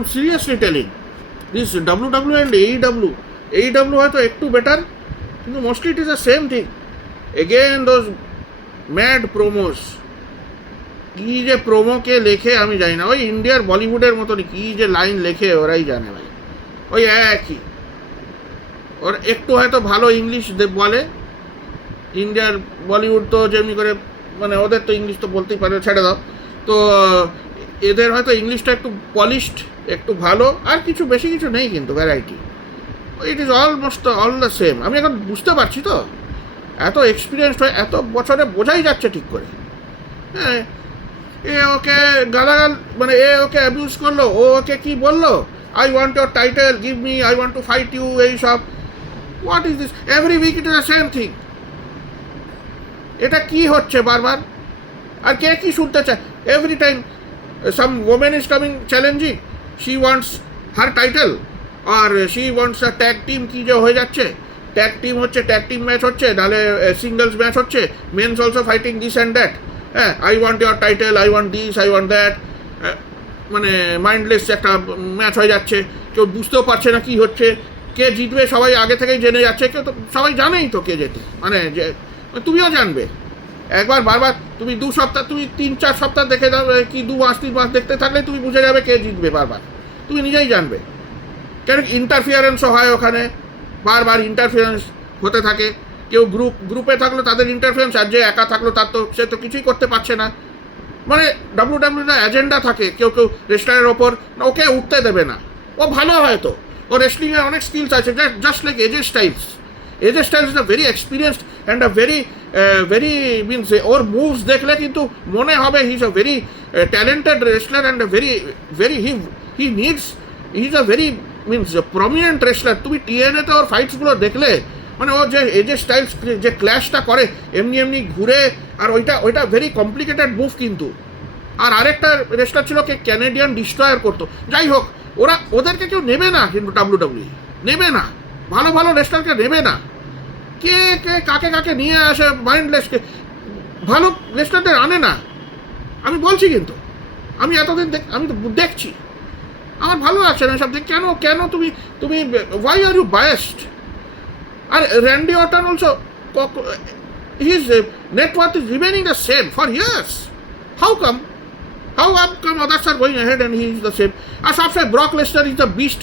M seriously telling this W and AEW হয়তো একটু better, কিন্তু mostly it is the same thing. Again those mad promos, কী যে প্রোমোকে লেখে আমি জানি না, ওই ইন্ডিয়ার বলিউডের মতনই কী যে লাইন লেখে ওরাই জানে ভাই, ওই একই। ওর একটু হয়তো ভালো ইংলিশ বলে, ইন্ডিয়ার বলিউড তো যেমনি করে মানে ওদের তো ইংলিশ তো বলতেই পারে, ছেড়ে দাও। তো এদের হয়তো ইংলিশটা একটু পলিশড, একটু ভালো, আর কিছু বেশি কিছু নেই কিন্তু variety. It is almost all the same. আমি এখন বুঝতে পারছি তো, এত এক্সপিরিয়েন্সড হয়ে এত বছরে বোঝাই যাচ্ছে ঠিক করে। হ্যাঁ, এ ওকে গালাগাল মানে এ ওকে অ্যাবিউজ করলো, ও ওকে কি বললো, I want your title, give me, I want to fight you, এই সব। What is this? Every week it is the same thing. এটা কি হচ্ছে বারবার? আর কে কি শুনতে চায়? Every time some women is coming challenging, she wants her title, আর she wants a tag team, কী যে হয়ে যাচ্ছে, ট্যাগ টিম হচ্ছে, ট্যাগ টিম ম্যাচ হচ্ছে, নাহলে সিঙ্গলস ম্যাচ হচ্ছে, men's also fighting this and that. হ্যাঁ, I want your title, I want this, I want that. মানে মাইন্ডলেস একটা ম্যাচ হয়ে যাচ্ছে, কেউ বুঝতেও পারছে না কী হচ্ছে, কে জিতবে সবাই আগে থেকেই জেনে যাচ্ছে, কেউ তো সবাই জানেই তো কে যেতে, মানে যে তুমিও জানবে। একবার বারবার তুমি 2 সপ্তাহ, তুমি 3-4 সপ্তাহ দেখে দাও, কি 2 মাস 3 মাস দেখতে থাকলে তুমি বুঝে যাবে কে জিতবে বারবার, তুমি নিজেই জানবে। কেন ইন্টারফিয়ারেন্সও হয় ওখানে, বারবার ইন্টারফিয়ারেন্স হতে থাকে। কেউ গ্রুপে থাকলো তাদের ইন্টারফিয়ারেন্স, আর যে একা থাকলো তার তো সে তো কিছুই করতে পারছে না। মানে ডাব্লিউডাব্লিউর এজেন্ডা থাকে, কেউ রেসলারের ওপর ওকে উঠতে দেবে না। ও ভালো হয়তো, ও রেসলিংয়ের অনেক স্কিলস আছে, just like AJ Styles. AJ Styles is a very experienced and a very means ওর মুভস দেখলে কিন্তু মনে হবে he is a very talented wrestler and very he needs, he is a very means prominent wrestler. তুমি TNA-তে ওর ফাইটসগুলো দেখলে মানে ও যে এজে স্টাইলস যে ক্ল্যাশটা করে এমনি ঘুরে, আর ওইটা ভেরি কমপ্লিকেটেড মুভ কিন্তু। আর আরেকটা রেসলার ছিল কে ক্যানেডিয়ান ডিস্ট্রয়ার করতো। যাই হোক, ওদেরকে কেউ নেবে না, কিন্তু ডাব্লিউডাব্লিউ নেবে না, ভালো রেসলারকে নেবে না। কে কাকে নিয়ে আসে, মাইন্ডলেসকে ভালো রেসলারদের আনে না। আমি বলছি কিন্তু, আমি এতদিন আমি তো দেখছি, আমার ভালো লাগছে না সব। কেন তুমি ওয়াই আর ইউ বায়াসড? আর Randy Orton also, his net worth is remaining the same for years. How come others are going ahead and he is the same? আর সবসময় Brock Lesnar is the beast.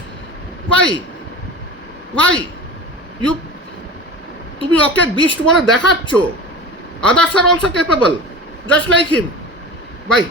Why তুমি ওকে beast বলে দেখাচ্ছ? others are also capable just like him. Bye.